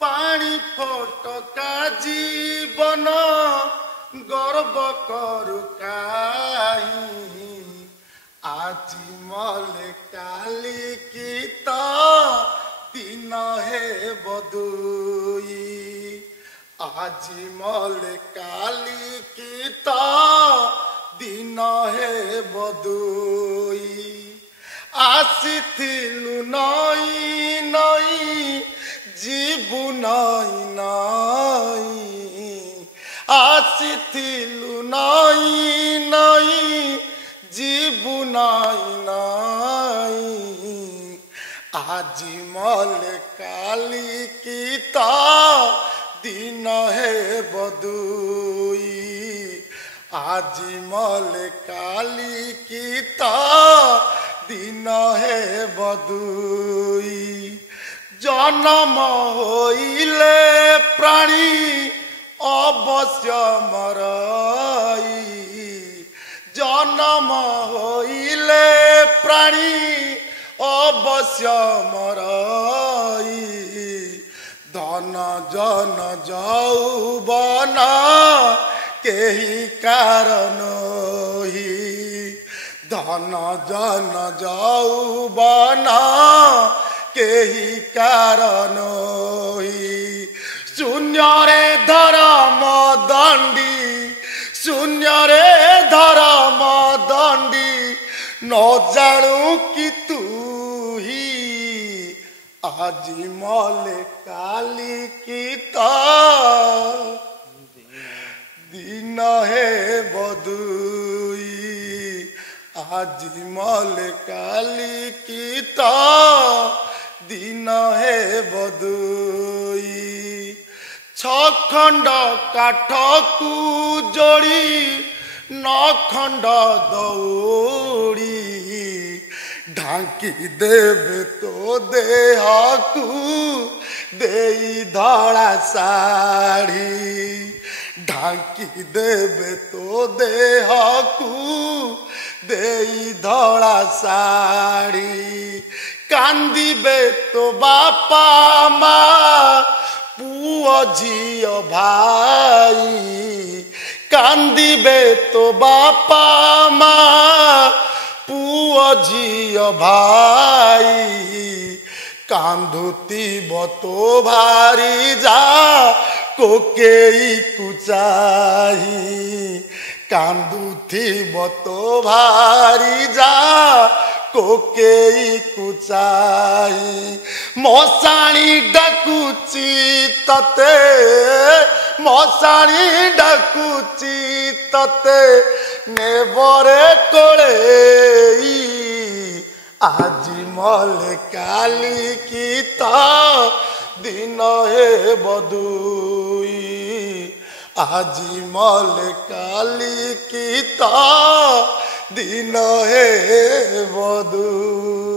पानी फटका जीवन गर्व करू काहि আজি मले काली की दिन हे बदुई আজি मले काली की दिन हे बदुई आसिथिलु नई नई जीवु नई नई आसिथिलु नई नई जीवु नई नई আজি मले काली की दिन हे बदुई আজি मले काली की दिन हे बदुई जन्म होइले प्राणी अवश्य मरई जन्म होइले प्राणी अवश्य मरई धन जन यौवन केही कारण ही धन जन यौवन केही कारण ही शून्य रे धर्म दंडी शून्य रे धर्म दंडी न जानू कि तू ही আজি मले काली की दिन हे बदुई আজি मले काली की दिन हे बदुई छखंड काठ को जोड़ी नखंड दौड़ी ढांकी देवे तो देह को देई धड़ा साड़ी ढांकी देवे तो देह को देई धड़ा साड़ी कांदिबे तो बापा माँ पुओ झियो भाई कांदिबे तो बापा माँ पुओ झियो भाई कांदुतिब तो भारी जा कोकेई कुचाही कांदुतिब तो भारी जा कोकेई कुचाही मशाणी डाकुची तते मशाणी डाकुची तते नेबरे कोळेई আজি मले काली की दिन हे बदुई আজি मले काली की दिन हे बदुई।